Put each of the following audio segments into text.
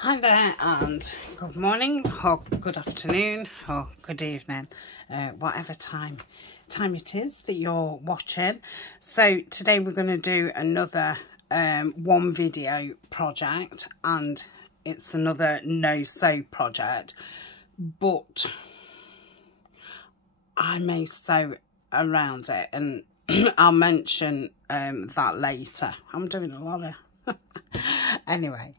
Hi there, and good morning or good afternoon or good evening, whatever time it is that you're watching. So today we're going to do another one video project, and it's another no sew project, but I may sew around it, and I'll mention that later. I'm doing a lot of anyway.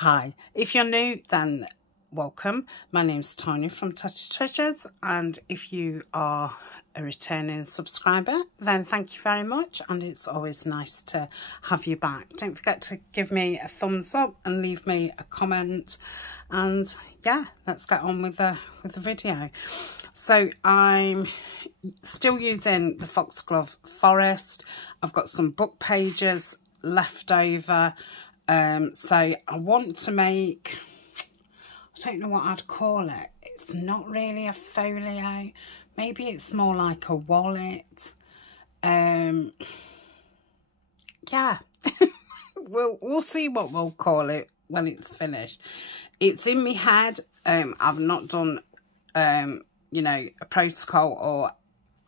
Hi, if you're new, then welcome. My name's Tania from Tatty Treasures, and if you are a returning subscriber, then thank you very much, and it's always nice to have you back. Don't forget to give me a thumbs up and leave me a comment, and yeah, let's get on with the video. So I'm still using the Foxglove Forest. I've got some book pages left over. So I want to make, I don't know what I'd call it. It's not really a folio. Maybe it's more like a wallet. Yeah. We'll see what we'll call it when it's finished. It's in my head. I've not done, you know, a protocol or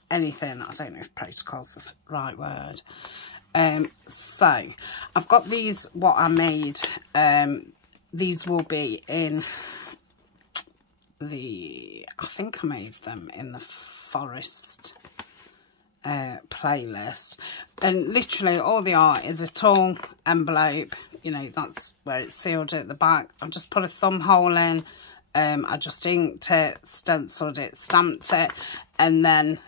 anything. I don't know if protocol's the right word. So I've got these, what I made, these will be in the, I think I made them in the forest playlist, and literally all they are is a tall envelope, you know, that's where it's sealed at the back. I've just put a thumb hole in, I just inked it, stenciled it, stamped it, and then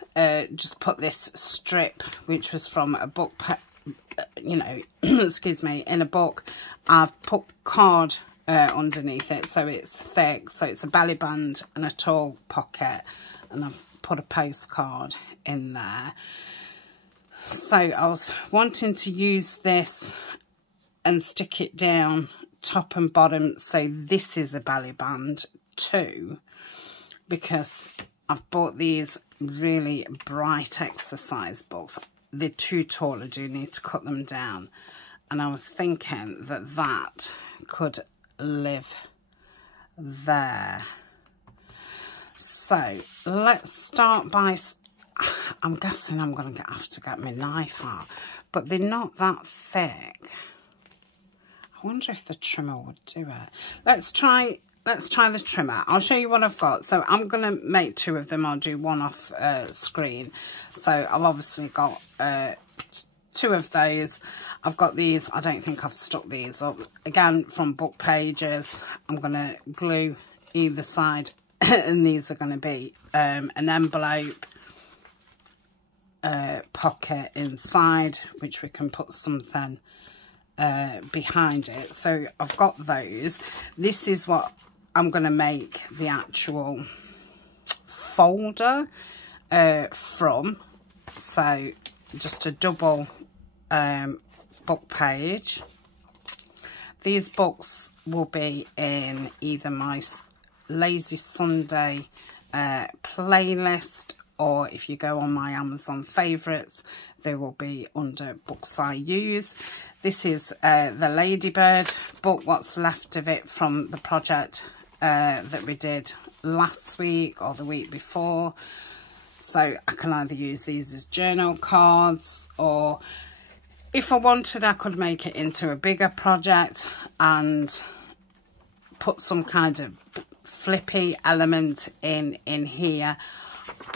just put this strip, which was from a book, you know, excuse me, in a book. I've put card underneath it, so it's thick, so it's a belly band and a tall pocket, and I've put a postcard in there. So I was wanting to use this and stick it down top and bottom, so this is a belly band too, because I've bought these really bright exercise books. They're too tall, I do need to cut them down, and I was thinking that that could live there. So let's start by, I'm guessing I'm going to have to get my knife out, but they're not that thick. I wonder if the trimmer would do it. Let's try the trimmer. I'll show you what I've got. So I'm going to make two of them. I'll do one off screen. So I've obviously got two of those. I've got these. I don't think I've stuck these up. Again, from book pages. I'm going to glue either side. And these are going to be an envelope, pocket inside, which we can put something behind it. So I've got those. This is what I'm going to make the actual folder from. So just a double book page. These books will be in either my Lazy Sunday playlist, or if you go on my Amazon favourites, they will be under books I use. This is the Ladybird book, what's left of it from the project that we did last week or the week before. So I can either use these as journal cards, or if I wanted, I could make it into a bigger project and put some kind of flippy element in here.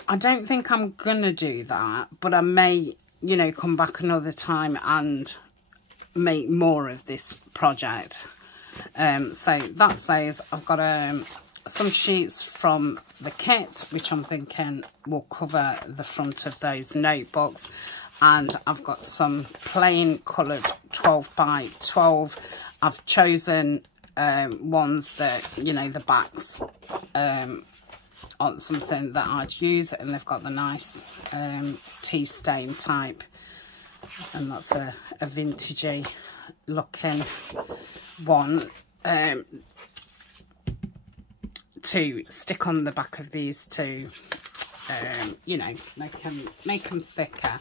I don't think I'm gonna do that, but I may, you know, come back another time and make more of this project. So that's those. I've got some sheets from the kit, which I'm thinking will cover the front of those notebooks, and I've got some plain coloured 12 by 12. I've chosen ones that, you know, the backs on something that I'd use, and they've got the nice tea stain type, and that's a vintagey looking one to stick on the back of these two you know, make them thicker.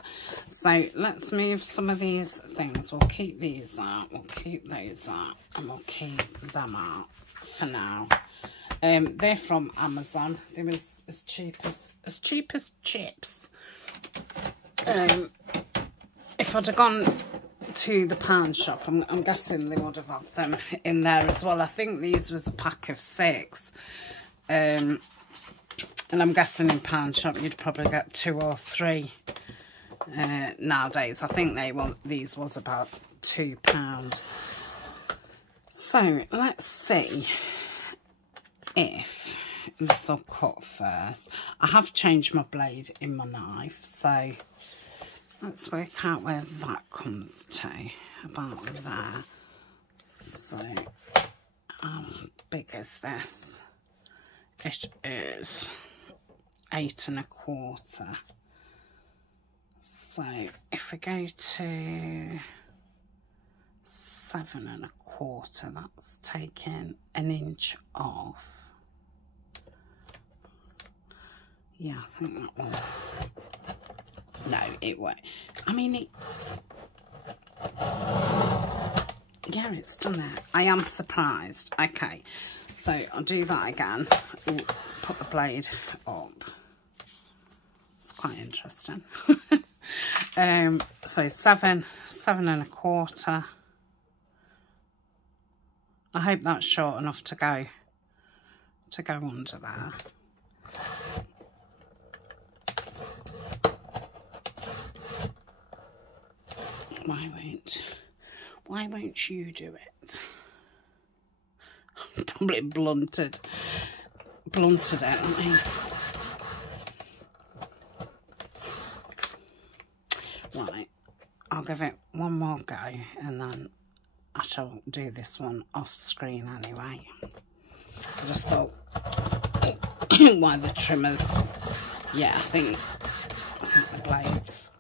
So let's move some of these things. We'll keep these out, we'll keep those out, and we'll keep them out for now. They're from Amazon. They was as cheap as chips. If I'd have gone to the pound shop, I'm guessing they would have had them in there as well. I think these was a pack of 6. And I'm guessing in pound shop you'd probably get 2 or 3 nowadays. I think these was about £2. So let's see if this will cut first. I have changed my blade in my knife, so let's work out where that comes to, about there. So how big is this? It is 8 1/4. So if we go to 7 1/4, that's taking 1 inch off. Yeah, I think that will. No, it won't. I mean, yeah, it's done it. I am surprised. Okay, so I'll do that again. Ooh, put the blade up. It's quite interesting. So 7 1/4. I hope that's short enough to go under there. Why won't you do it? Probably blunted it, haven't I? Right, I'll give it one more go and then I shall do this one off screen anyway. I just thought why the trimmers, yeah, I think the blades.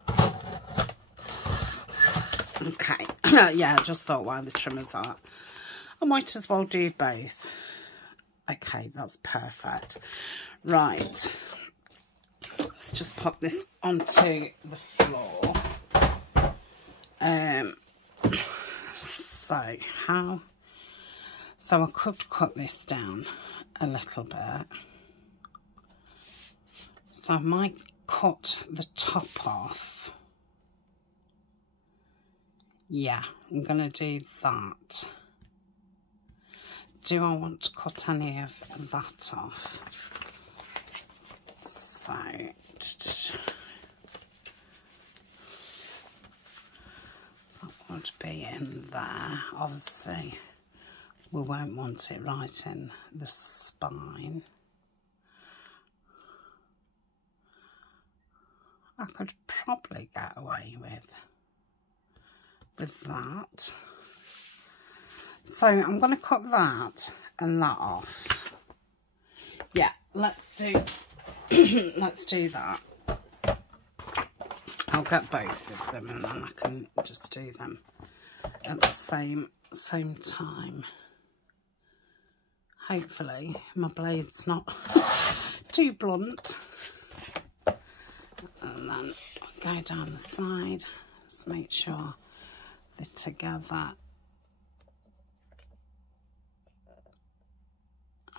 Okay, yeah, I just thought while the trimmers are, I might as well do both. Okay, that's perfect. Right, let's just pop this onto the floor. So I could cut this down a little bit. So I might cut the top off. Yeah, I'm going to do that. Do I want to cut any of that off? So, that would be in there. Obviously, we won't want it right in the spine. I could probably get away with that. So I'm going to cut that and that off. Yeah, let's do let's do that. I'll get both of them and then I can just do them at the same time. Hopefully my blade's not too blunt. And then I'll go down the side, just make sure they're together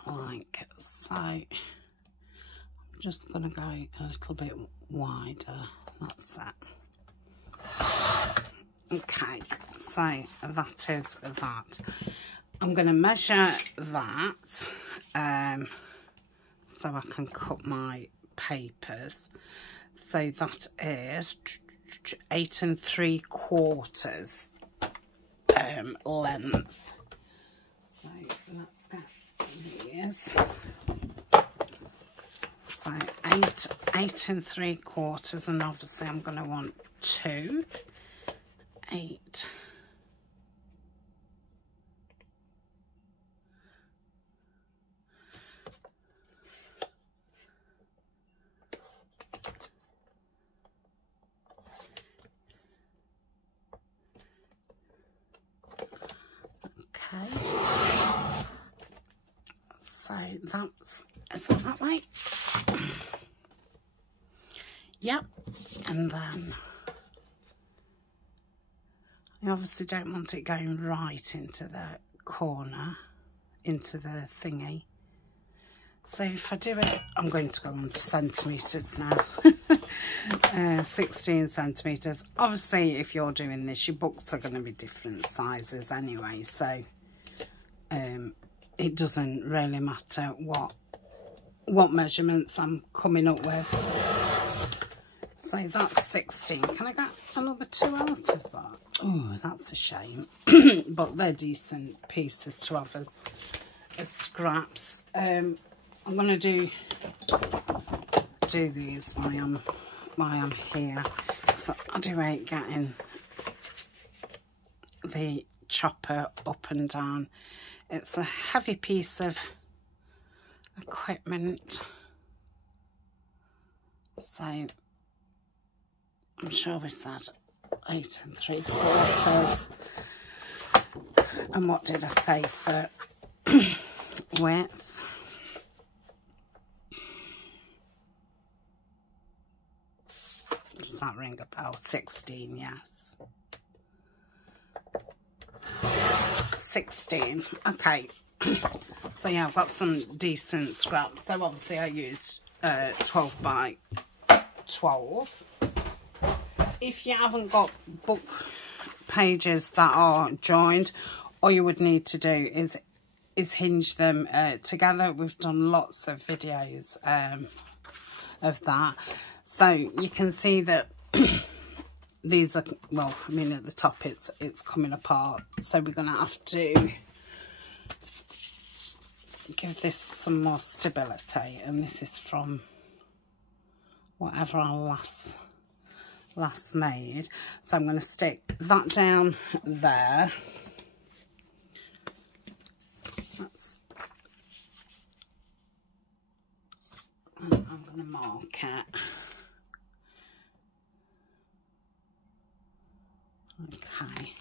like so. I'm just going to go a little bit wider, that's it. Okay, so that is that. I'm going to measure that so I can cut my papers. So that is 8 3/4 length. So let's get these. So 8 3/4, and obviously I'm going to want 2. 8. Okay, so is that right? Yep, and then I obviously don't want it going right into the corner, into the thingy. So if I do it, I'm going to go on to centimetres now. 16 centimetres. Obviously, if you're doing this, your books are going to be different sizes anyway. So it doesn't really matter what measurements I'm coming up with. So that's 16. Can I get another 2 out of that? Oh, that's a shame. But they're decent pieces to have as scraps. I'm going to do these while I'm here. So I do hate getting the chopper up and down. It's a heavy piece of equipment. So I'm sure we said 8 3/4. And what did I say for width? Does that ring a bell? 16, yes. 16, okay. So yeah, I've got some decent scraps. So obviously I used 12 by 12. If you haven't got book pages that are joined, all you would need to do is hinge them together. We've done lots of videos of that. So you can see that these are, well, I mean, at the top it's coming apart. So we're going to have to give this some more stability. And this is from whatever I last made. So I'm going to stick that down there. I'm going to mark it. Okay,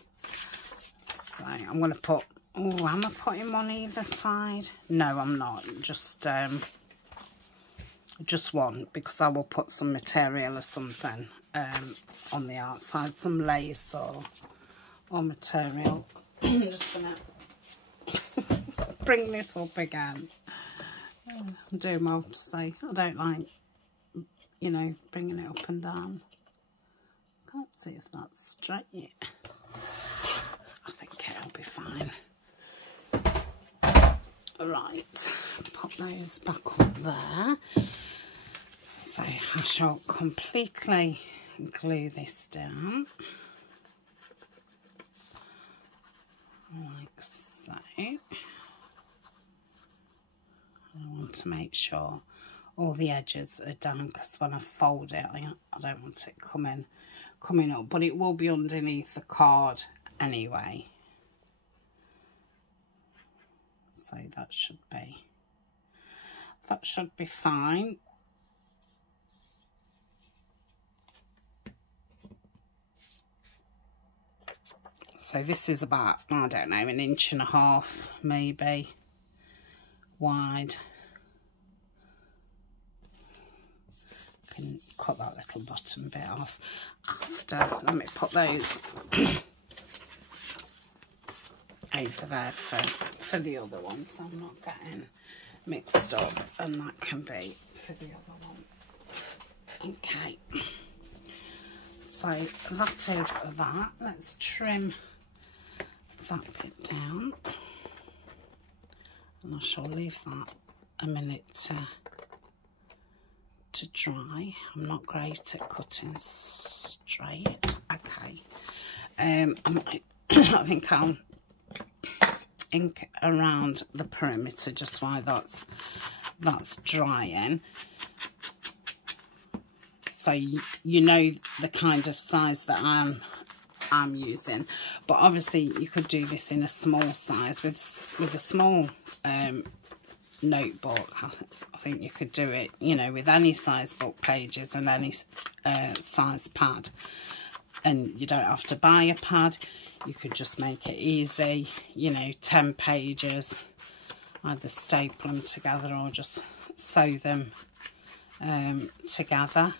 so I'm going to put, oh, am I putting one either side? No, I'm not, just one, because I will put some material or something on the outside, some lace or material. I'm just going to bring this up again. I'm doing well to say, I don't like, you know, bringing it up and down. Can't see if that's straight yet. I think it'll be fine. Right, pop those back up there. So I shall completely glue this down. Like so. I want to make sure all the edges are down, because when I fold it, I don't want it coming up, but it will be underneath the card anyway, so that should be fine. So this is about, I don't know, 1.5 inches maybe wide. Can cut that little bottom bit off after. Let me put those over there for the other one, so I'm not getting mixed up, and that can be for the other one. Okay, so that is that. Let's trim that bit down, and I shall leave that a minute to dry. I'm not great at cutting straight. Okay, I think I'll ink around the perimeter just while that's drying, so you know the kind of size that I'm using. But obviously you could do this in a small size with a small notebook. I think you could do it, you know, with any size book pages and any size pad, and you don't have to buy a pad. You could just make it easy, you know, 10 pages, either staple them together or just sew them together.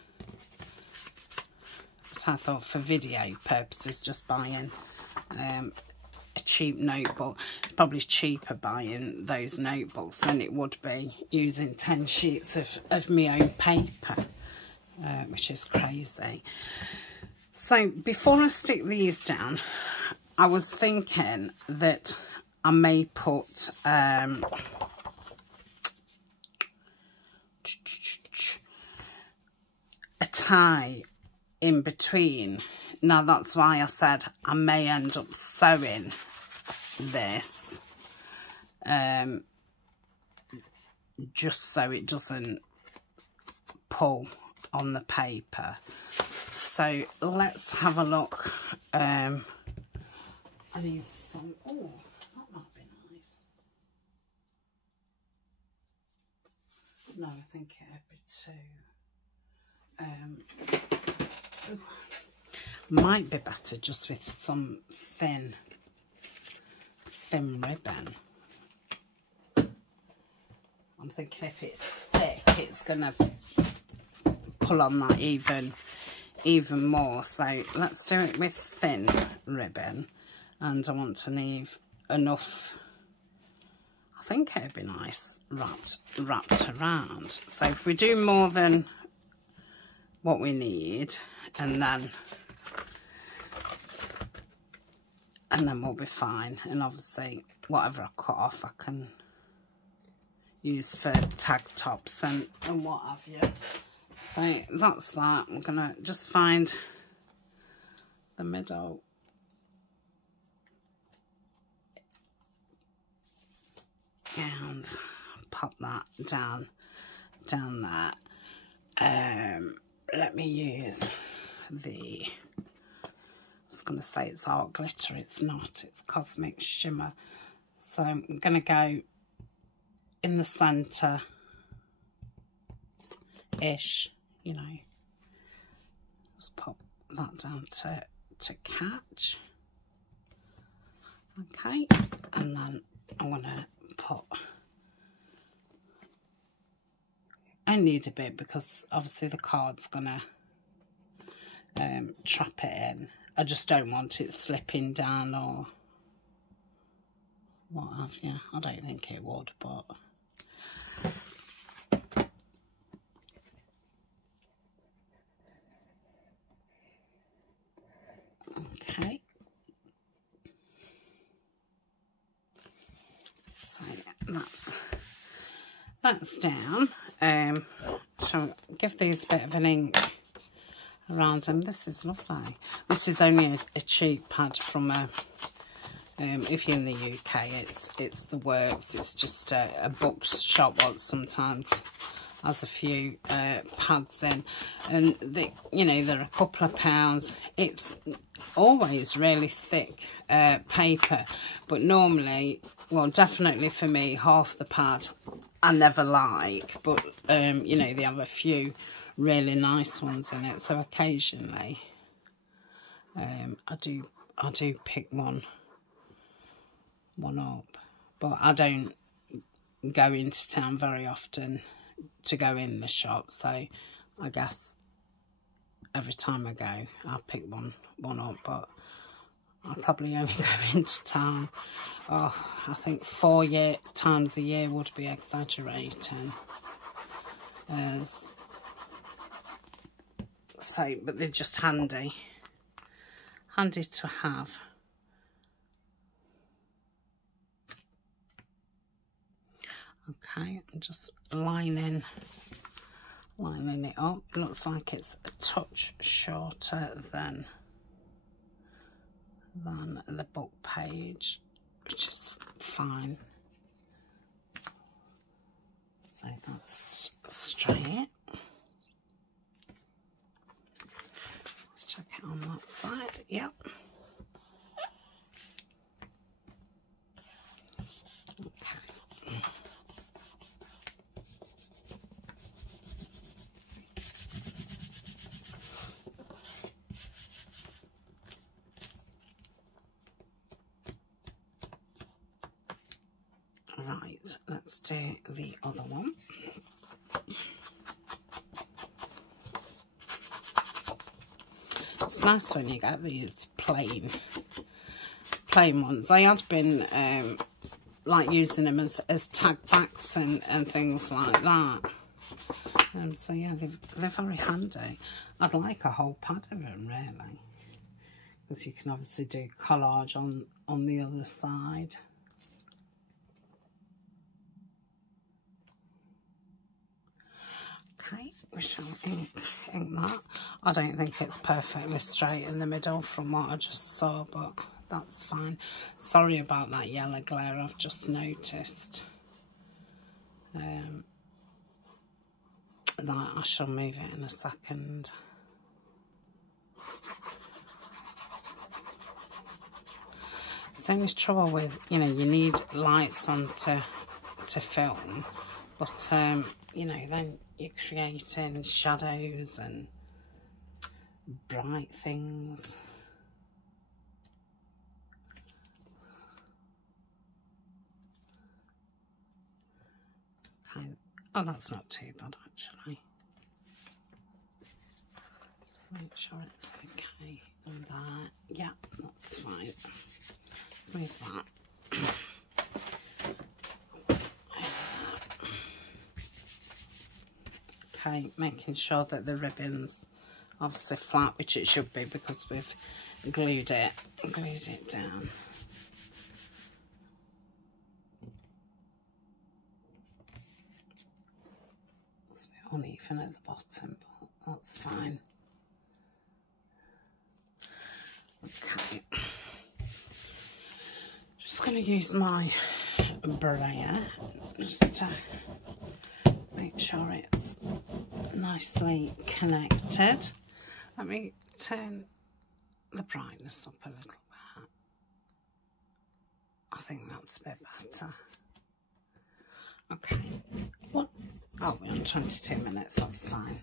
but I thought for video purposes, just buying a cheap notebook, probably cheaper buying those notebooks than it would be using 10 sheets of my own paper, which is crazy. So before I stick these down, I was thinking that I may put a tie in between. Now that's why I said I may end up sewing this, just so it doesn't pull on the paper. So let's have a look. I need some, oh, that might be nice. No, I think it'd be too, might be better just with some thin ribbon. I'm thinking if it's thick, it's gonna pull on that even more. So let's do it with thin ribbon, and I want to leave enough. I think it'd be nice wrapped around. So if we do more than what we need, and then we'll be fine. And obviously whatever I cut off I can use for tag tops and what have you. So that's that. I'm gonna just find the middle and pop that down there. Let me use the, I was going to say it's art glitter, it's not, it's cosmic shimmer. So I'm going to go in the centre ish, you know, just pop that down to catch. Okay, and then I want to put, I need a bit because obviously the card's gonna trap it in. I just don't want it slipping down or what have you. I don't think it would, but okay. So that's down. Shall I give these a bit of an ink around them? This is lovely. This is only a cheap pad from a, if you're in the UK, it's the works. It's just a bookshop what sometimes has a few pads in, and you know, they're a couple of pounds. It's always really thick paper, but normally, well, definitely for me, half the pad I never like, but you know, they have a few really nice ones in it, so occasionally I do pick one up, but I don't go into town very often to go in the shop, so I guess every time I go I'll pick one up, but I'll probably only go into town, oh, I think 4 times a year would be exaggerating. So, but they're just handy to have. Okay, I'm just lining it up. It looks like it's a touch shorter than the book page, which is fine. So that's straight. Let's check it on that side. Yep. Okay. Right, let's do the other one. nice when you get these plain ones. I had been like using them as tag backs and things like that. So yeah, they're very handy. I'd like a whole pad of them really, because you can obviously do collage on the other side. Okay, we shall ink that. I don't think it's perfectly straight in the middle from what I just saw, but that's fine. Sorry about that yellow glare, I've just noticed. That I shall move it in a second. It's only trouble with, you know, you need lights on to film, but you know, then you're creating shadows and bright things. Okay. Oh, that's not too bad actually. Just make sure it's okay. And that, yeah, that's fine. Let's move that. Okay, making sure that the ribbon's obviously flat, which it should be because we've glued it down. It's a bit uneven at the bottom, but that's fine. Okay, just going to use my brayer just to make sure it's nicely connected. Let me turn the brightness up a little bit. I think that's a bit better. Okay. What? Oh, we're on 22 minutes, that's fine.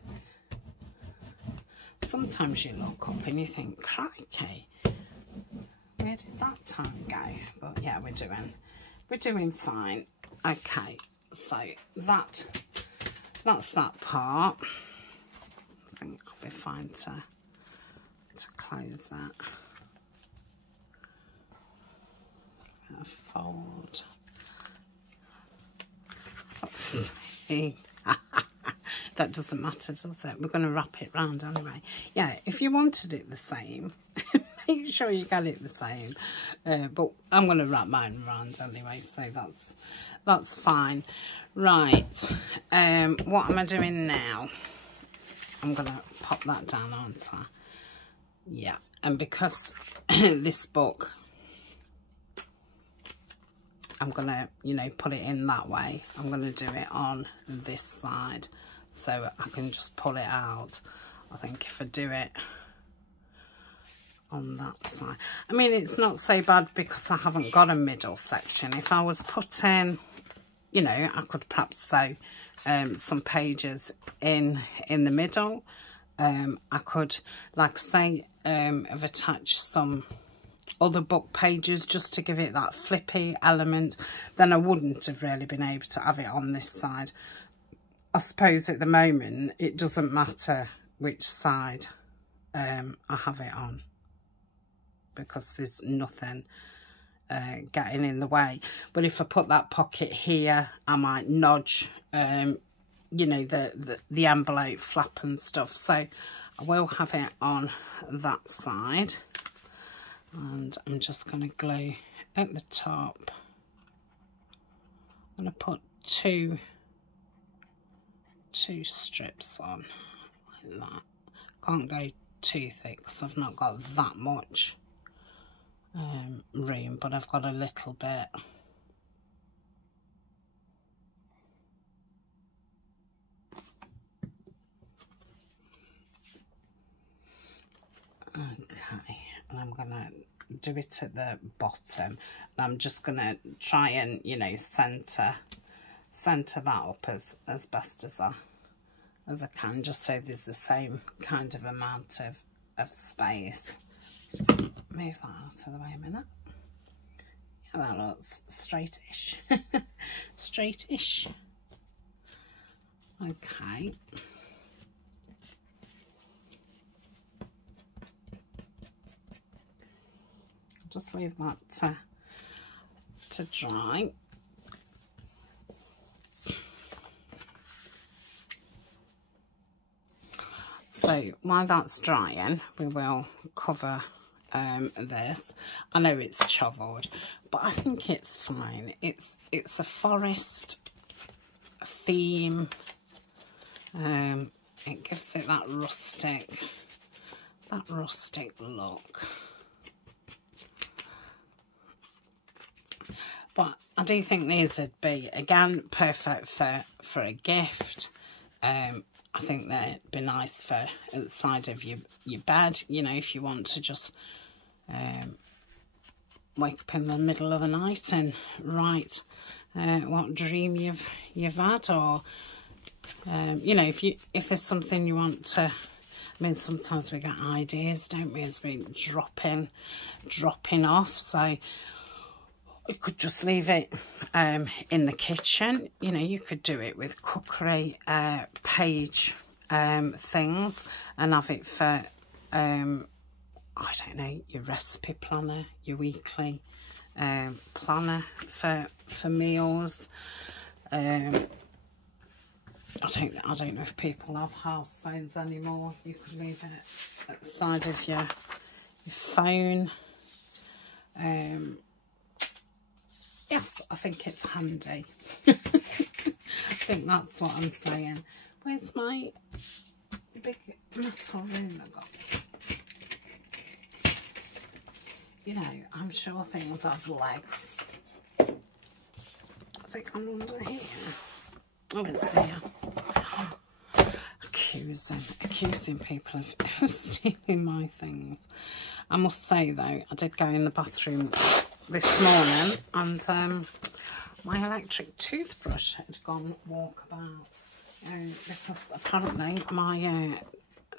Sometimes you look up and you think, crikey, where did that time go? But yeah, we're doing fine. Okay, so that's that part. I think I'll be fine to close that. Fold. That doesn't matter, does it? We're going to wrap it round anyway. Yeah, if you wanted it the same, make sure you get it the same. But I'm going to wrap mine around anyway, so that's fine. Right, what am I doing now? I'm going to pop that down, aren't I? Yeah, and because this book, I'm going to, you know, put it in that way. I'm going to do it on this side so I can just pull it out. I think if I do it on that side, I mean, it's not so bad because I haven't got a middle section. If I was putting, you know, I could perhaps sew some pages in the middle. I could, like say, have attached some other book pages just to give it that flippy element. Then I wouldn't have really been able to have it on this side. I suppose at the moment it doesn't matter which side I have it on, because there's nothing getting in the way. But if I put that pocket here, I might nudge you know, the envelope flap and stuff. So I will have it on that side, and I'm just going to glue at the top. I'm going to put two strips on like that. Can't go too thick because I've not got that much room, but I've got a little bit. Okay, and I'm gonna do it at the bottom, and I'm just gonna try and, you know, center that up as best as I can, just so there's the same kind of amount of space. Let's just move that out of the way a minute. Yeah, that looks straightish. Straightish. Okay. just leave that to dry. So while that's drying, we will cover this. I know it's chovelled, but I think it's fine. It's a forest theme. It gives it that rustic look. But I do think these would be, again, perfect for a gift. I think they'd be nice for at the side of your bed, you know, if you want to just wake up in the middle of the night and write what dream you've had, or you know, if there's something you want to. I mean, sometimes we get ideas, don't we, as we dropping off. So you could just leave it in the kitchen. You know, you could do it with cookery page things, and have it for I don't know, your recipe planner, your weekly planner for meals. I don't know if people have house phones anymore. You could leave it at the side of your phone. Yes, I think it's handy. I think that's what I'm saying. Where's my big metal ruler gone? You know, I'm sure things have legs. I think I'm under here. Oh, it's here. Accusing people of stealing my things. I must say though, I did go in the bathroom this morning, and my electric toothbrush had gone walkabout, because apparently my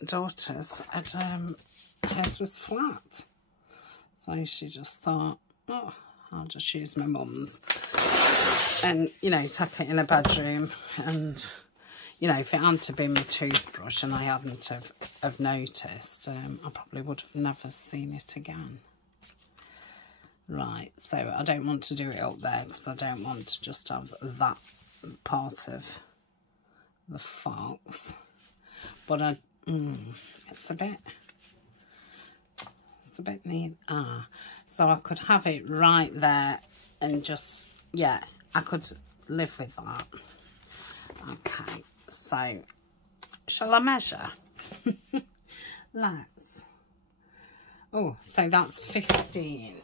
daughter's hers was flat, so she just thought, oh, I'll just use my mum's, and you know, tuck it in a bedroom. And you know, if it hadn't been my toothbrush and I hadn't have noticed, I probably would have never seen it again. Right, so I don't want to do it up there because I don't want to just have that part of the fox. But it's a bit neat. So I could have it right there and just, yeah, I could live with that. Okay, so shall I measure? Let's. Oh, so that's 15.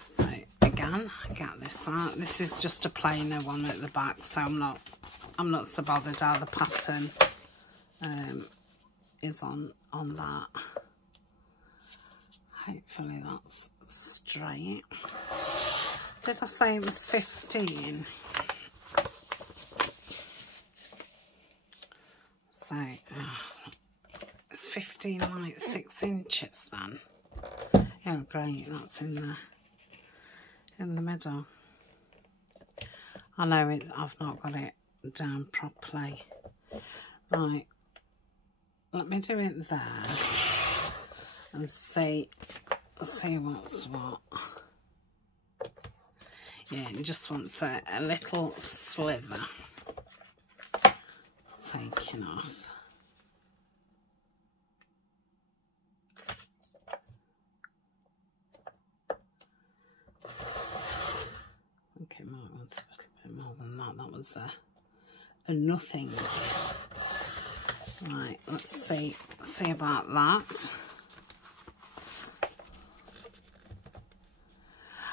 So again, I get this out. This is just a plainer one at the back, so I'm not so bothered how the pattern is on that. Hopefully that's straight. Did I say it was 15? So it's 15 like 6 inches then. Oh great, that's in the middle. I know I've not got it down properly. Right, let me do it there and see what's what. Yeah, it just wants a little sliver taken off. Okay, might want a little bit more than that. That was a nothing. Right, let's see about that.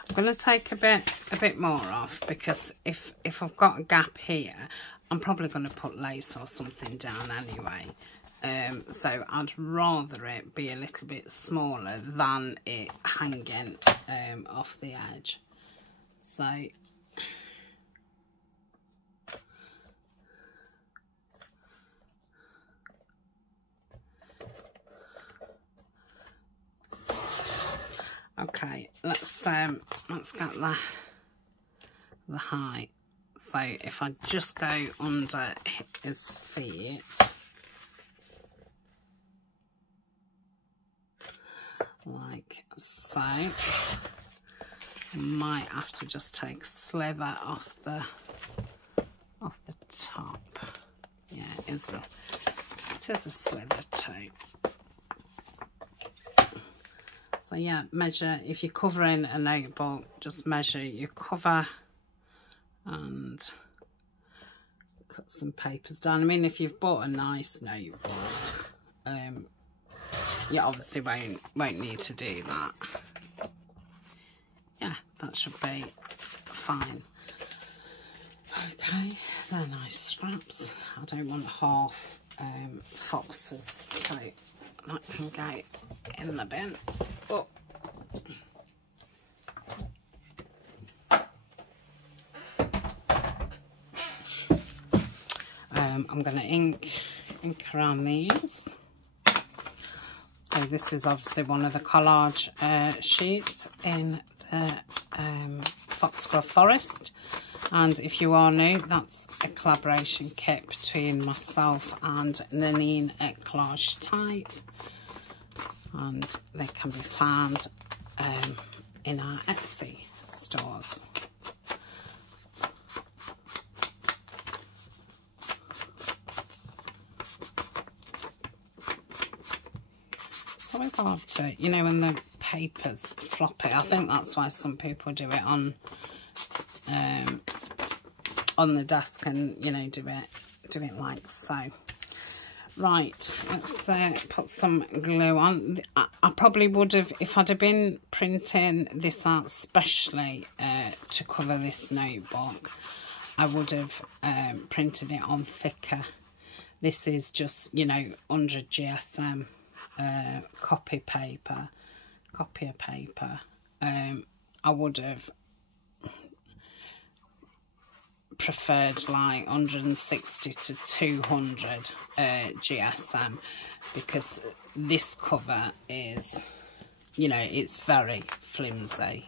I'm going to take a bit more off, because if I've got a gap here, I'm probably going to put lace or something down anyway. So I'd rather it be a little bit smaller than it hanging off the edge. So okay, let's get the height. So if I just go under his feet, like so. So I might have to just take a sliver off the top. Yeah, it is a sliver too. So yeah, measure, if you're covering a notebook, just measure your cover and cut some papers down. I mean, if you've bought a nice notebook, you obviously won't need to do that. Yeah, that should be fine. Okay, they're nice scraps. I don't want half foxes, so that can go in the bin. Oh. I'm going to ink around these. So this is obviously one of the collage sheets in the Foxglove Forest. And if you are new, that's a collaboration kit between myself and Nanine at Collage Type. And they can be found in our Etsy stores. It's always hard to, you know, when the paper's floppy. I think that's why some people do it on the desk and, you know, do it like so. Right, let's put some glue on. I probably would have, if I'd have been printing this out specially to cover this notebook, I would have printed it on thicker. This is just, you know, 100 GSM copier paper. I would have preferred like 160 to 200 GSM, because this cover is, you know, it's very flimsy.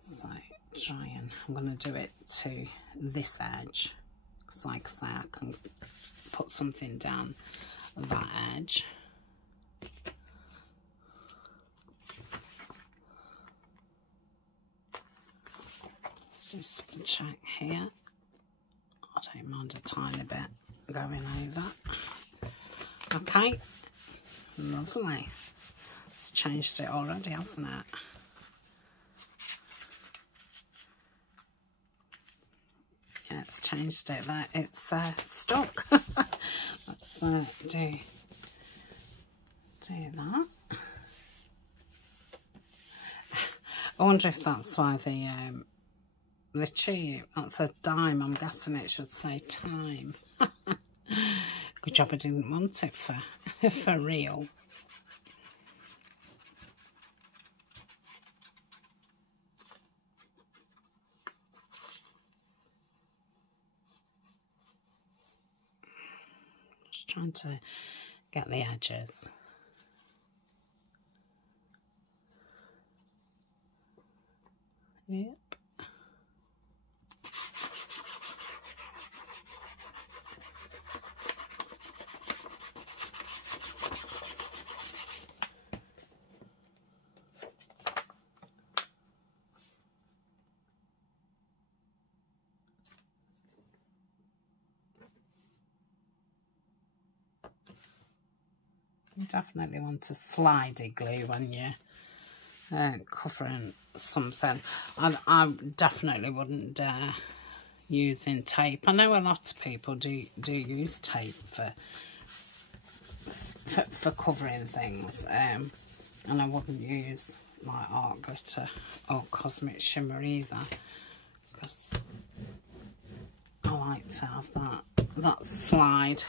So I'm going to do it to this edge, because like I say, I can put something down that edge. Just check here. I don't mind a tiny bit going over. Okay, lovely. It's changed it already, hasn't it? Yeah, it's changed it there. It's stuck. Let's do that. I wonder if that's why the cheap, that's a dime, I'm guessing it should say time. Good job I didn't want it for real. Just trying to get the edges. Yep. You definitely want a slidey glue when you're covering something. I definitely wouldn't using tape. I know a lot of people do use tape for covering things, and I wouldn't use like art glitter or cosmic shimmer either, because I like to have that slide.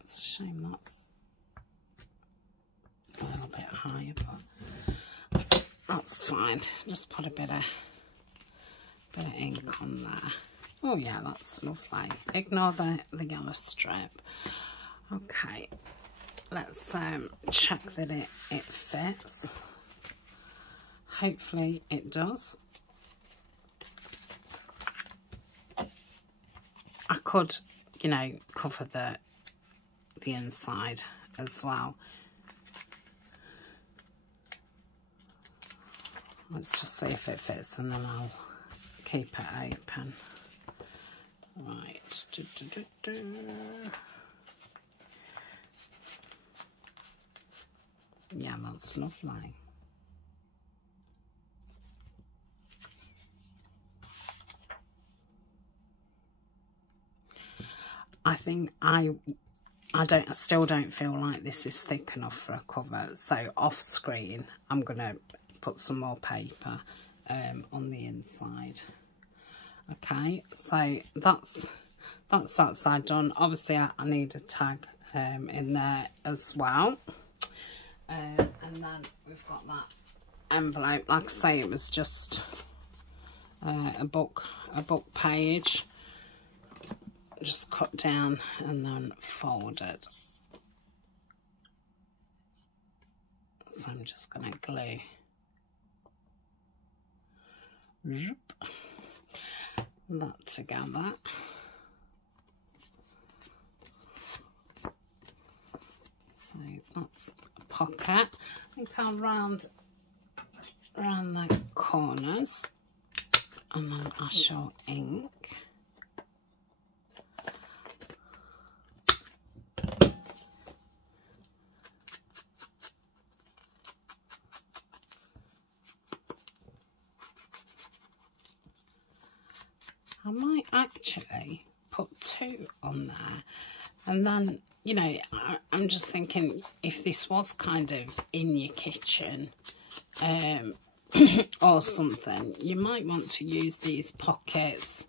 It's a shame that's a little bit higher, but that's fine. Just put a bit of ink on there. Oh yeah, that's lovely. Ignore the yellow strip. Okay, let's check that it fits. Hopefully it does. I could you know, cover the inside as well. Let's just see if it fits, and then I'll keep it open. Right. Yeah, that's lovely. I think I still don't feel like this is thick enough for a cover, so off screen I'm gonna put some more paper on the inside. Okay, so that's that side done. Obviously I need a tag in there as well, and then we've got that envelope. Like I say, it was just a book page, just cut down and then folded. So I'm just going to glue that together. So that's a pocket. I think I'll round the corners, and then I shall ink. I might actually put 2 on there, and then, you know, I'm just thinking, if this was kind of in your kitchen or something, you might want to use these pockets.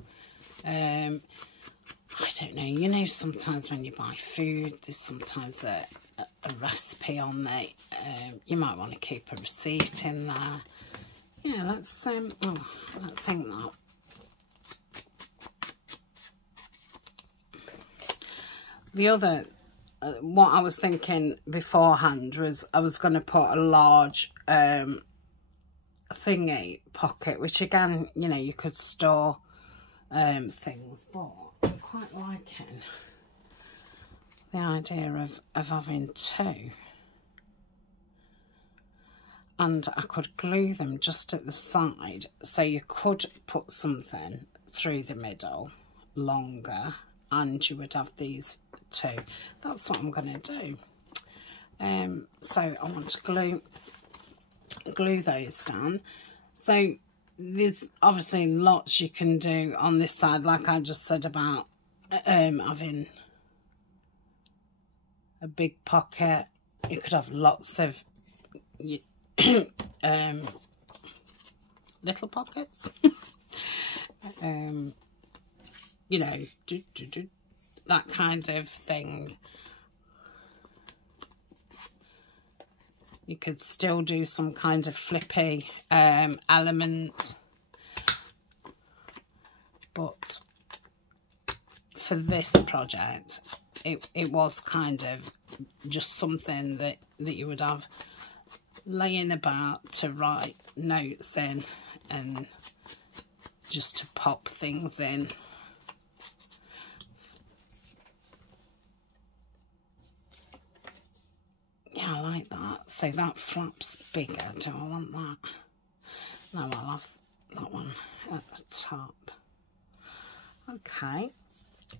I don't know, you know, sometimes when you buy food, there's sometimes a recipe on there. You might want to keep a receipt in there. Yeah, let's ink that. The other, what I was thinking beforehand was I was going to put a large thingy pocket, which again, you know, you could store things, but I'm quite liking the idea of having 2. And I could glue them just at the side, so you could put something through the middle longer, and you would have these 2. That's what I'm going to do. So I want to glue those down. So there's obviously lots you can do on this side, like I just said about having a big pocket. You could have lots of little pockets. You know, that kind of thing. You could still do some kind of flippy element, but for this project it was kind of just something that you would have laying about to write notes in and just to pop things in. Yeah, I like that. So that flap's bigger. Do I want that? No, I'll have that one at the top. Okay,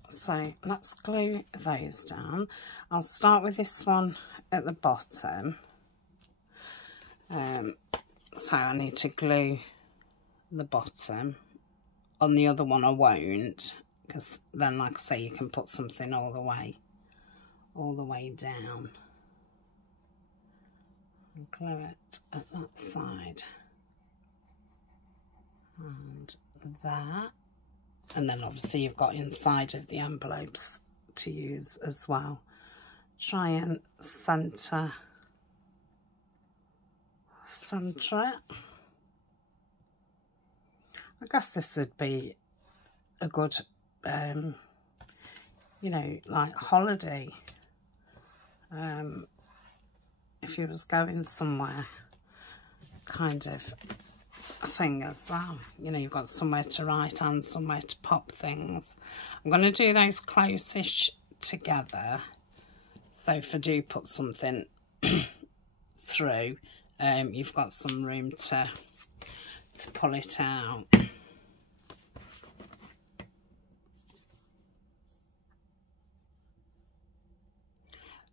so let's glue those down. I'll start with this one at the bottom. So I need to glue the bottom. On the other one I won't, because then, like I say, you can put something all the way down. And glue it at that side. And that. And then obviously you've got inside of the envelopes to use as well. Try and centre it. I guess this would be a good, you know, like holiday. If you was going somewhere, kind of thing as well. You know, you've got somewhere to write and somewhere to pop things. I'm going to do those close-ish together. So if I do put something through, you've got some room to pull it out.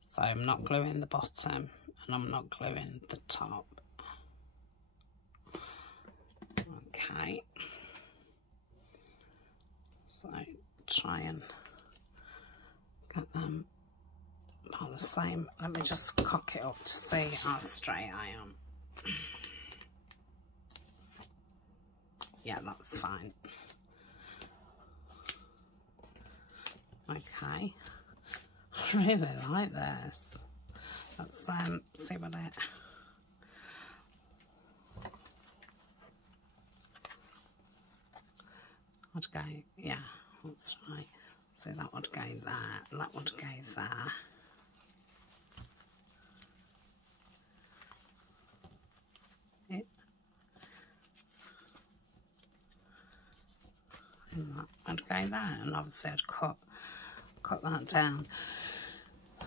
So I'm not gluing the bottom and I'm not gluing the top. Okay. So try and get them about the same. Let me just cock it up to see how straight I am. Yeah, that's fine. Okay. I really like this. Let's see what it... I'd go, yeah, that's right. So that would go there, that would go there. Yeah. And that would go there, and obviously I'd cut that down.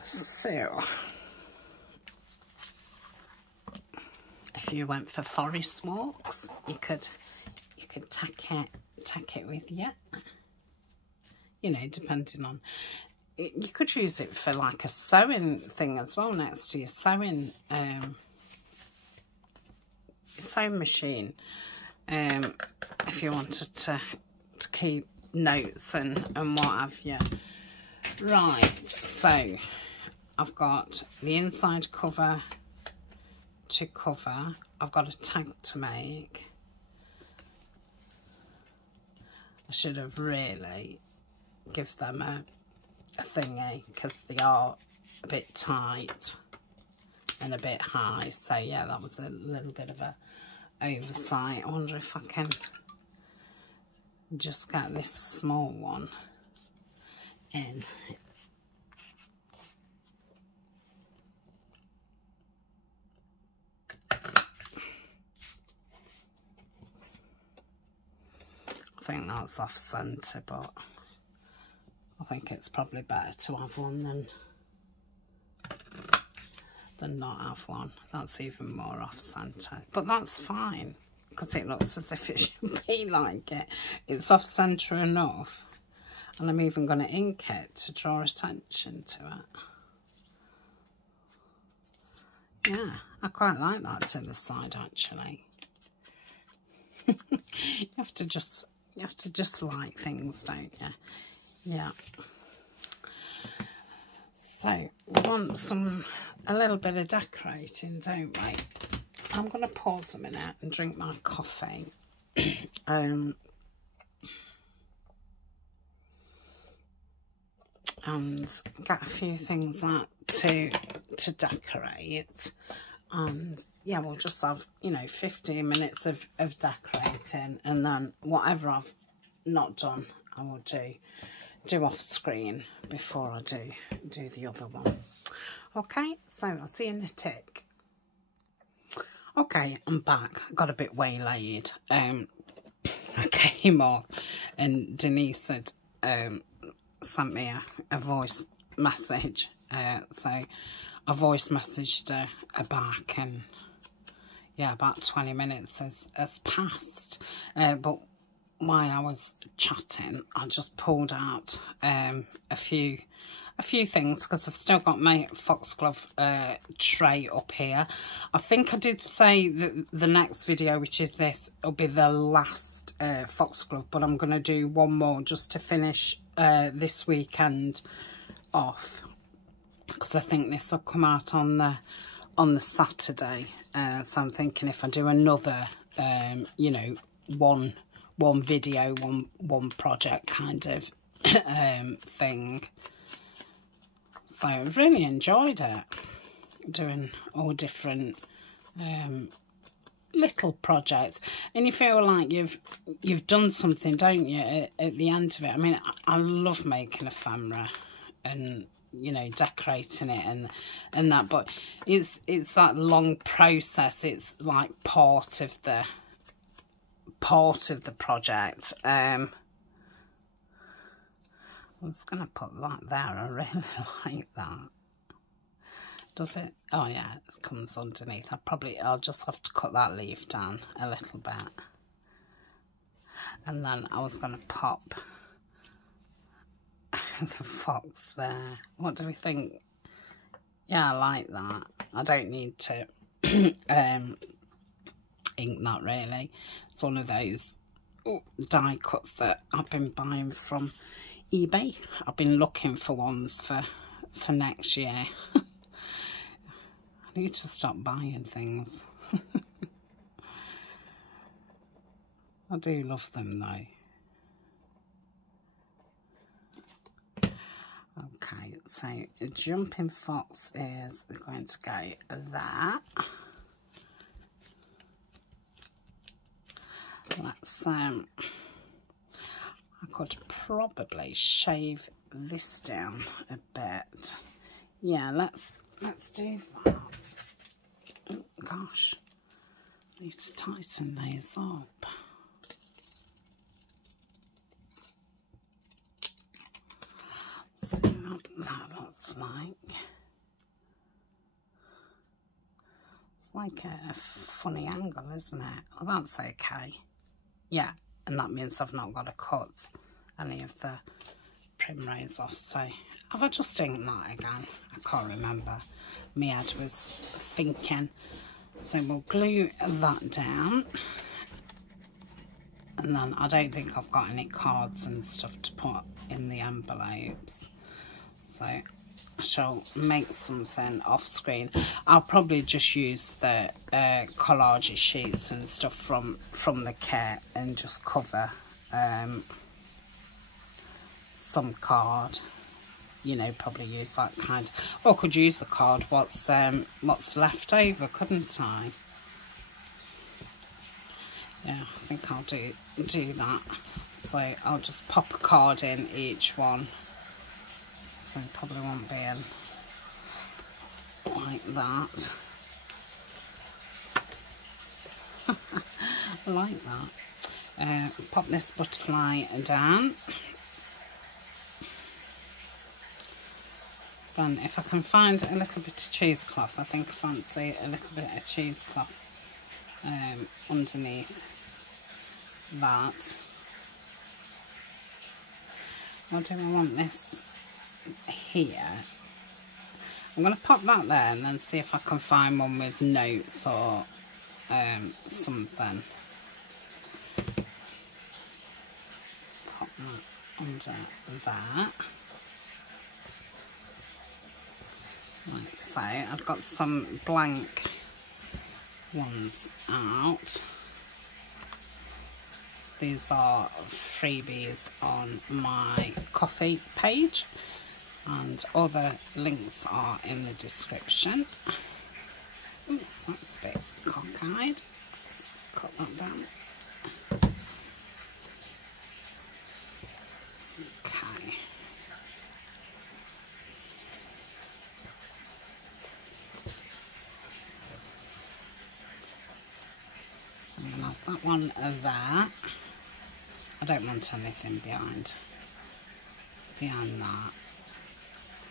So if you went for forest walks, you could tack it with you. You know, depending on, you could use it for like a sewing thing as well next to your sewing machine. If you wanted to keep notes and what have you. Right, so I've got the inside cover to cover. I've got a tag to make. I should have really give them a thingy because they are a bit tight and a bit high. So yeah, that was a little bit of a oversight. I wonder if I can just get this small one in. I think that's off centre, but I think it's probably better to have one than not have one. That's even more off centre, but that's fine because it looks as if it should be like it. It's off centre enough, and I'm even going to ink it to draw attention to it. Yeah, I quite like that to the side actually. You have to just like things, don't you? Yeah. So we want a little bit of decorating, don't we? I'm going to pause a minute and drink my coffee. And get a few things out to decorate. And yeah, we'll just have, you know, 15 minutes of decorating, and then whatever I've not done I will do off screen before I do the other one. Okay, so I'll see you in a tick. Okay, I'm back. I got a bit waylaid. I came on and Denise had sent me a voice message. So I voice messaged her back, and yeah, about 20 minutes has passed. But while I was chatting, I just pulled out a few things because I've still got my foxglove tray up here. I think I did say that the next video, which is this, will be the last foxglove, but I'm going to do one more just to finish this weekend off, because I think this will come out on the Saturday. So I'm thinking if I do another, you know, one video, one project kind of thing. So I've really enjoyed it, doing all different little projects, and you feel like you've done something, don't you, at the end of it. I mean, I love making a ephemera and, you know, decorating it and that, but it's that long process. It's like part of the part of the project. I was going to put that there. I really like that. Does it? Oh yeah, it comes underneath. I'll just have to cut that leaf down a little bit. And then I was going to pop the fox there. What do we think? Yeah, I like that. I don't need to ink that really. It's one of those die cuts that I've been buying from eBay. I've been looking for ones for next year. I need to stop buying things. I do love them though. Okay, so a jumping fox is going to go there. Let's I could probably shave this down a bit. Yeah, let's do that. Oh gosh, I need to tighten those up. See what that looks like. It's like a funny angle, isn't it? Oh, that's okay. Yeah, and that means I've not got to cut any of the primrose off. So have I just inked that again? I can't remember. My head was thinking. So we'll glue that down. And then I don't think I've got any cards and stuff to put in the envelopes. So I shall make something off screen. I'll probably just use the collage sheets and stuff from the kit and just cover some card. You know, probably use that kind. Or I could use the card what's left over, couldn't I? Yeah, I think I'll do that. So I'll just pop a card in each one. So it probably won't be in like that. I like that. Pop this butterfly down. Then if I can find a little bit of cheesecloth, I think I fancy a little bit of cheesecloth underneath that. Or do I want this here? I'm going to pop that there and then see if I can find one with notes or something. Let's pop that under that. Like so, I've got some blank ones out. These are freebies on my Ko-fi page, and other links are in the description. Ooh, that's a bit cockeyed. Let's cut that down. Okay. So I'm going to have that one there. I don't want anything behind that.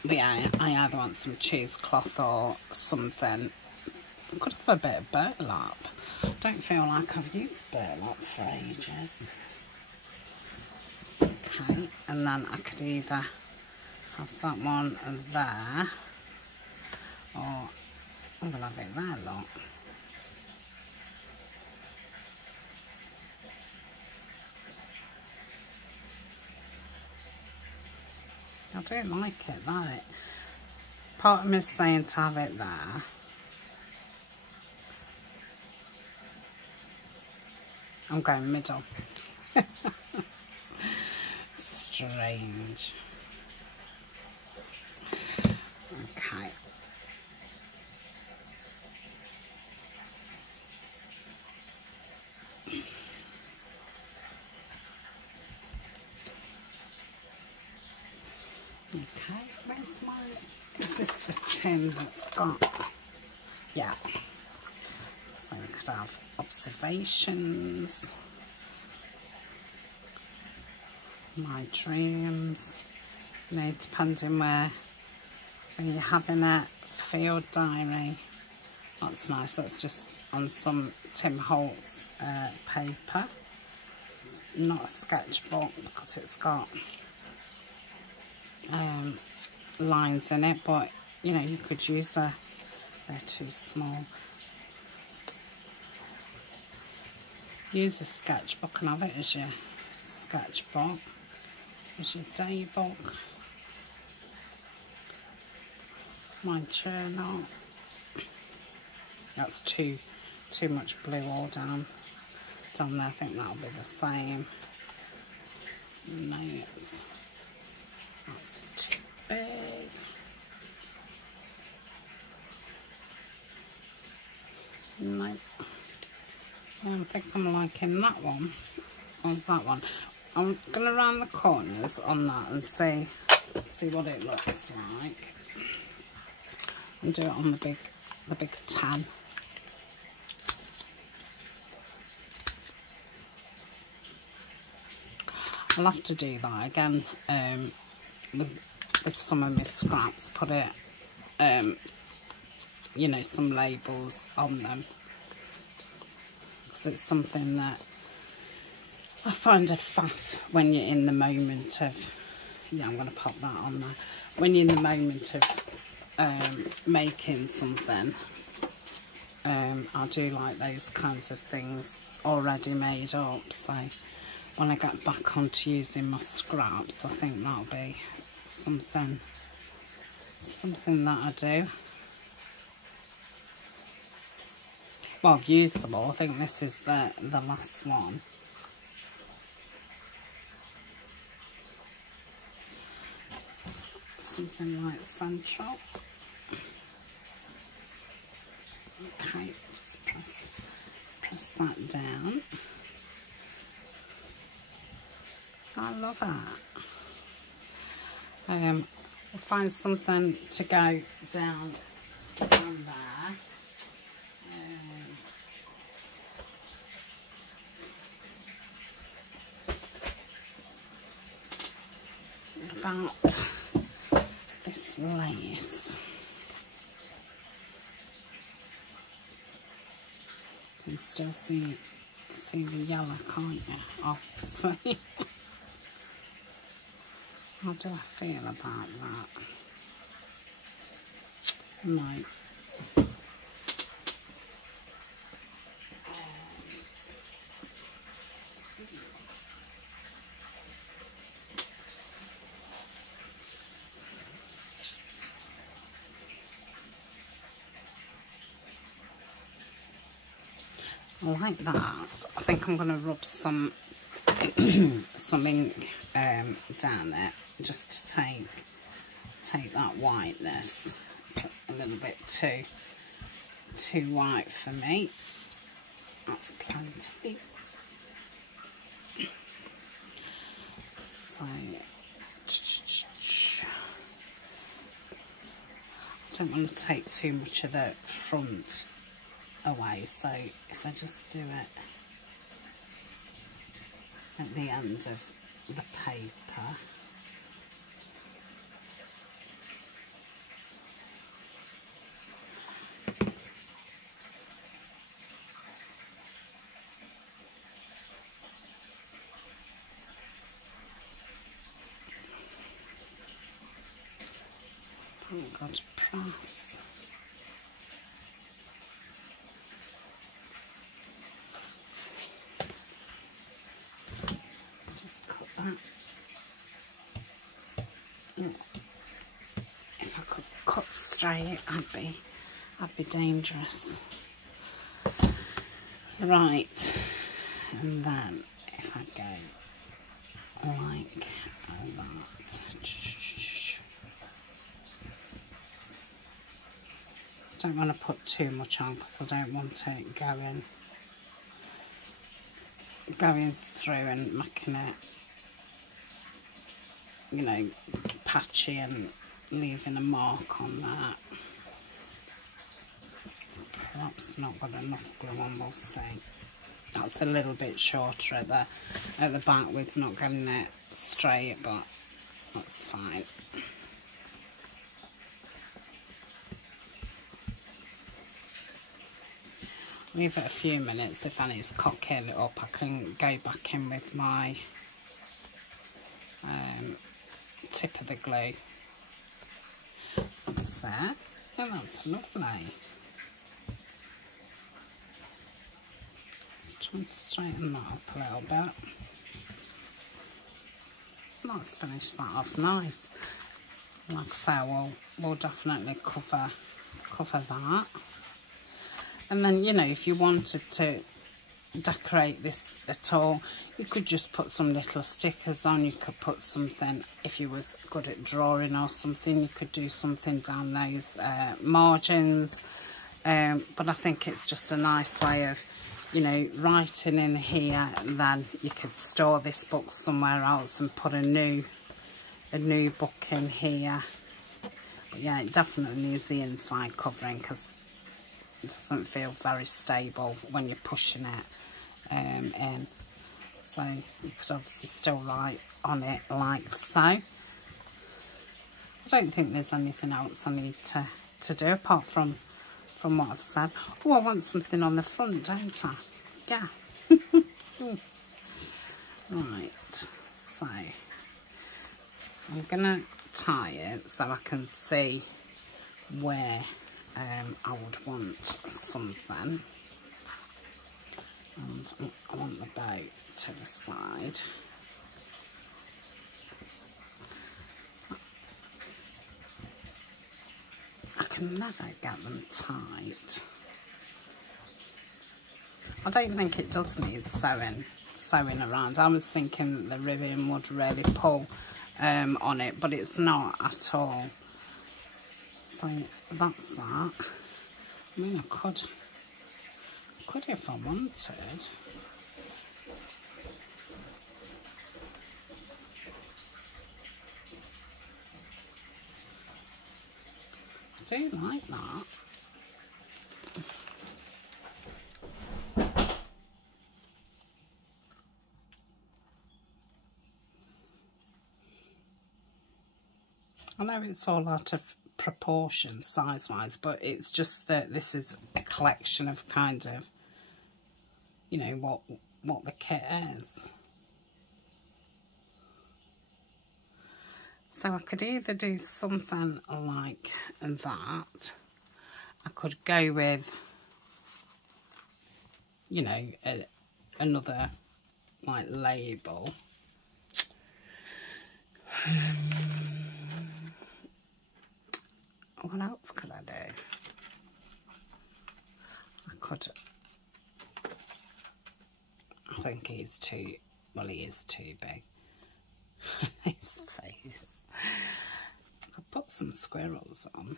But yeah, I either want some cheesecloth or something. I could have a bit of burlap. I don't feel like I've used burlap for ages. Okay, and then I could either have that one there, or I'm going to have it there, look. I don't like it, right? Part of me is saying to have it there. I'm going middle. Strange. Okay. Okay, where's my, is this the tin that's got, yeah, so we could have observations, My dreams. You know, depending where you're having it. Field diary. That's nice. That's just on some Tim Holtz paper. It's not a sketchbook because it's got lines in it, but you know, you could use they're too small. Use a sketchbook and have it as your sketchbook, as your day book. My journal. That's too much blue all down there. I think that'll be the same. Notes. That's too big. No. I don't think I'm liking that one or that one. I'm gonna round the corners on that and see what it looks like. And do it on the big 10. I'll have to do that again with some of my scraps. Put it, you know, some labels on them, because it's something that I find a faff when you're in the moment of. Yeah, I'm going to pop that on there. When you're in the moment of making something, I do like those kinds of things already made up. So when I get back onto using my scraps, I think that'll be something that I do. Well, I've used them all. I think this is the last one. Something like central. Okay, just press that down. I love that. We'll find something to go down there. About this lace. You can still see the yellow, can't you? Obviously. How do I feel about that? No. I like that. I think I'm going to rub some ink down it, just to take that whiteness. It's a little bit too white for me. That's plenty. So I don't want to take too much of the front away, so if I just do it at the end of the paper, I've got to press. If I could cut straight, I'd be dangerous. Right, and then if I go like that, don't want to put too much on because I don't want it going through and making it, you know, patchy and leaving a mark on that. Perhaps not got enough glue on, we'll see. That's a little bit shorter at the back with not getting it straight, but that's fine. Leave it a few minutes. If I need to cocktail it up, I can go back in with my tip of the glue. That's it. Oh, that's lovely. Just trying to straighten that up a little bit. Let's finish that off nice. Like I say, we'll definitely cover that. And then, you know, if you wanted to decorate this at all, you could just put some little stickers on. You could put something, if you was good at drawing or something, you could do something down those margins. But I think it's just a nice way of, you know, writing in here, and then you could store this book somewhere else and put a new book in here. But yeah, it definitely needs the inside covering because it doesn't feel very stable when you're pushing it in. So you could obviously still write on it like so. I don't think there's anything else I need to do apart from what I've said. Oh, I want something on the front, don't I? Yeah. Right, so I'm gonna tie it so I can see where I would want something, and I want the bow to the side. I can never get them tight. I don't think it does need sewing around. I was thinking that the ribbon would really pull on it, but it's not at all. So that's that. I mean, I could if I wanted. I do like that. I know it's all out of proportion size-wise, but it's just that this is a collection of kind of, you know, what the kit is. So I could either do something like that. I could go with, you know, another like label. What else could I do? I think he's too, well, he is too big. His face. I could put some squirrels on.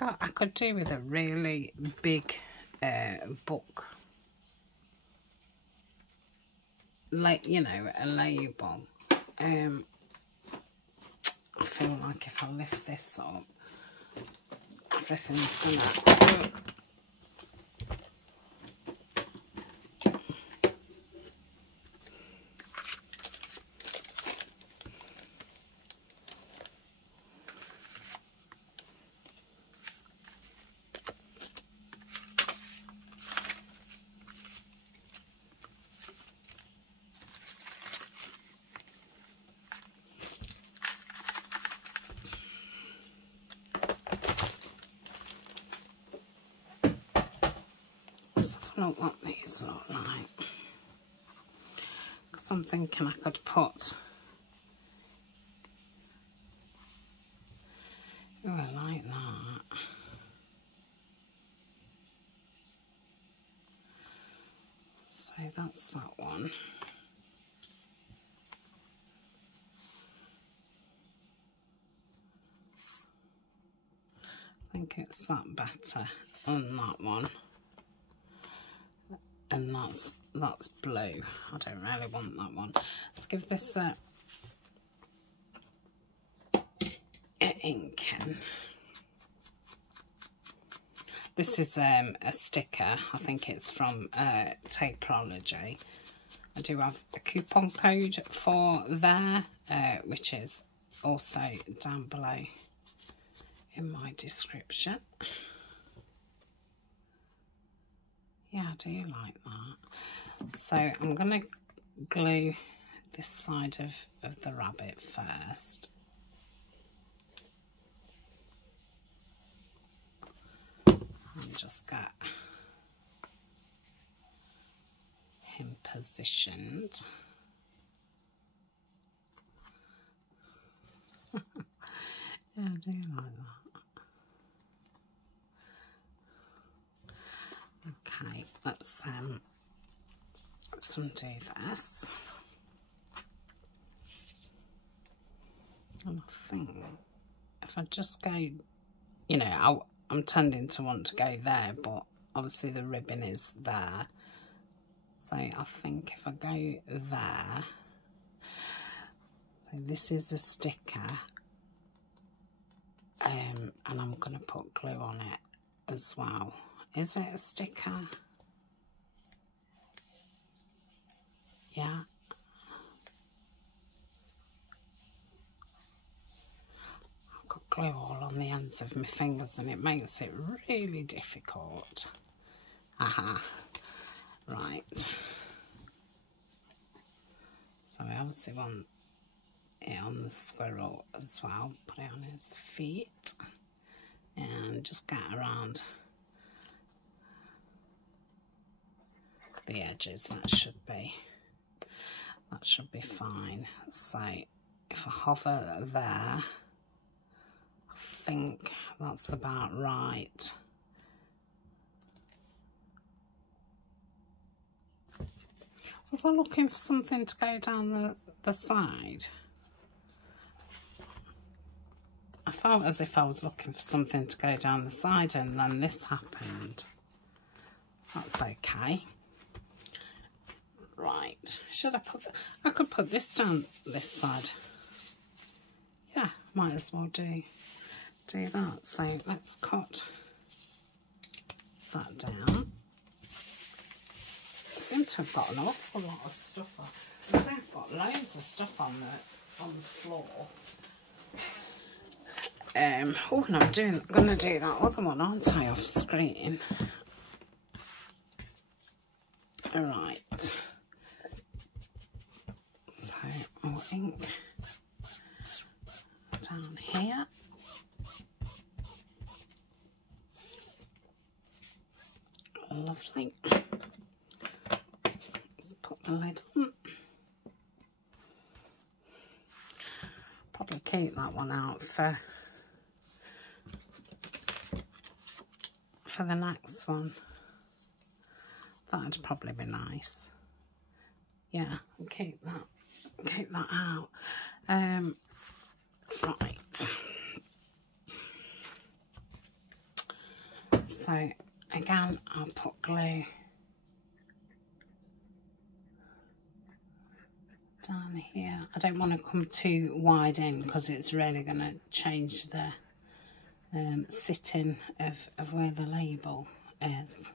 I could do with a really big book. Like, you know, a label. I feel like if I lift this up, everything's gonna... Look what these look like. Because I'm thinking I could put... Oh, I like that. So that's that one. I think it's that better on that one. And that's blue. I don't really want that one. Let's give this a ink in. This is a sticker. I think it's from Tapeology. I do have a coupon code for there, which is also down below in my description. Yeah, I do like that. So I'm going to glue this side of the rabbit first. And just get him positioned. Yeah, I do like that. Okay, let's undo this. And I think if I just go, you know, I'm tending to want to go there, but obviously the ribbon is there. So I think if I go there, so this is a sticker, and I'm going to put glue on it as well. Is it a sticker? Yeah. I've got glue all on the ends of my fingers and it makes it really difficult. Aha. Right. So I obviously want it on the squirrel as well. Put it on his feet and just get around the edges. That should be fine. So if I hover there, I think that's about right. Was I looking for something to go down the side? I felt as if I was looking for something to go down the side and then this happened. That's okay. Right, should I put... I could put this down this side. Yeah, might as well do that. So let's cut that down. I seem to have got an awful lot of stuff on. I think I've got loads of stuff on the floor. Oh, and I'm gonna do that other one, aren't I, off screen? All right. So more ink down here. Lovely. Let's put the lid on. Probably keep that one out for the next one. That'd probably be nice. Yeah, keep that out. Right. So again, I'll put glue down here. I don't want to come too wide in because it's really going to change the sitting of where the label is.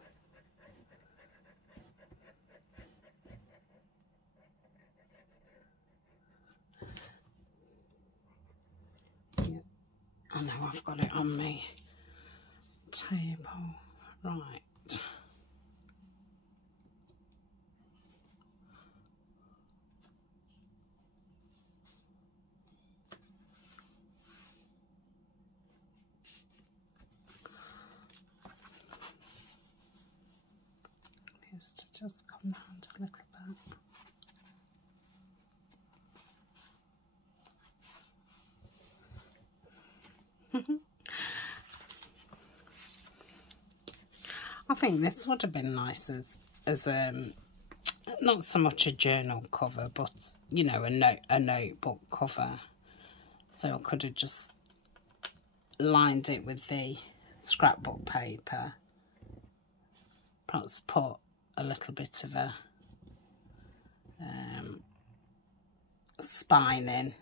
Yeah, I know I've got it on my table. Right. Needs to just come round a little bit. I think this would have been nice as not so much a journal cover, but you know, a notebook cover. So I could have just lined it with the scrapbook paper, perhaps put a little bit of a spine in,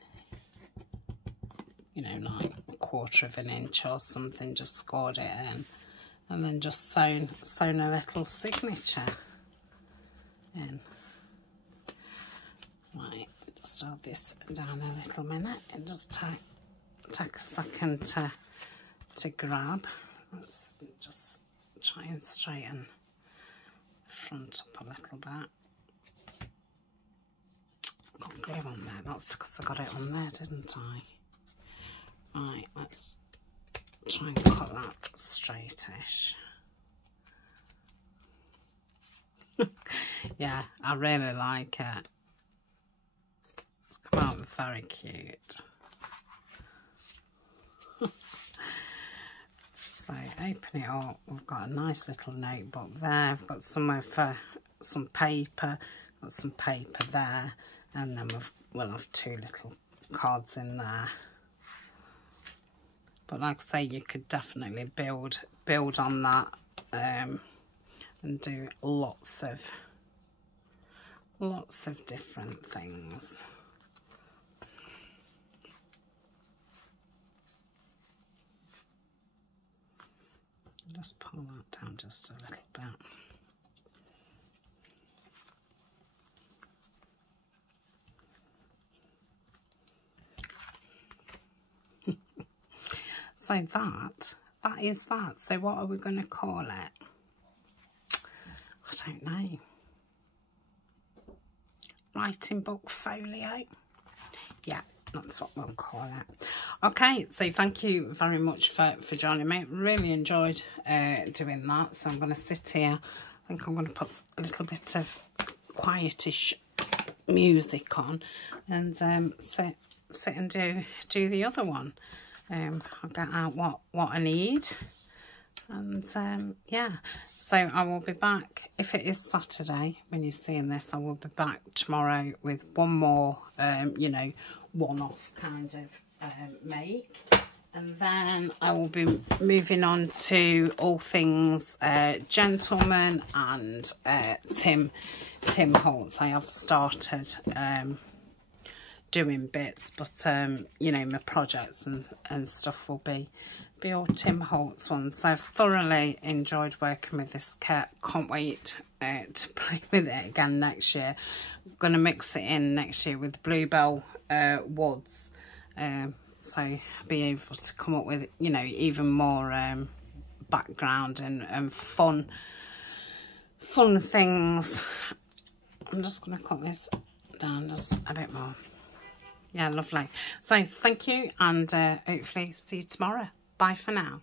you know, like 1/4 of an inch or something, just scored it in, and then just sewn a little signature in. Right, just hold this down a little minute and just take a second to grab. Let's just try and straighten the front up a little bit. Got glue on there, that's because I got it on there, didn't I? Right, let's try and cut that straightish. Yeah, I really like it. It's come out very cute. So open it up, we've got a nice little notebook there, I've got somewhere for some paper, got some paper there, and then we'll have 2 little cards in there. But like I say, you could definitely build on that and do lots of different things. Just pull that down just a little bit. So that is that. So what are we going to call it? I don't know. Writing book folio? Yeah, that's what we'll call it. Okay, so thank you very much for joining me. Really enjoyed doing that. So I'm going to sit here. I think I'm going to put a little bit of quietish music on and sit and do the other one. I'll get out what I need, and yeah, so I will be back, if it is Saturday when you're seeing this, I will be back tomorrow with one more you know, one-off kind of make, and then I will be moving on to all things gentleman and Tim Holtz. I have started doing bits, but you know, my projects and stuff will be all Tim Holtz ones. So I've thoroughly enjoyed working with this kit. Can't wait to play with it again next year. I'm going to mix it in next year with Bluebell Woods, so I'll be able to come up with, you know, even more background and fun things. I'm just going to cut this down just a bit more. Yeah, lovely. So thank you, and hopefully see you tomorrow. Bye for now.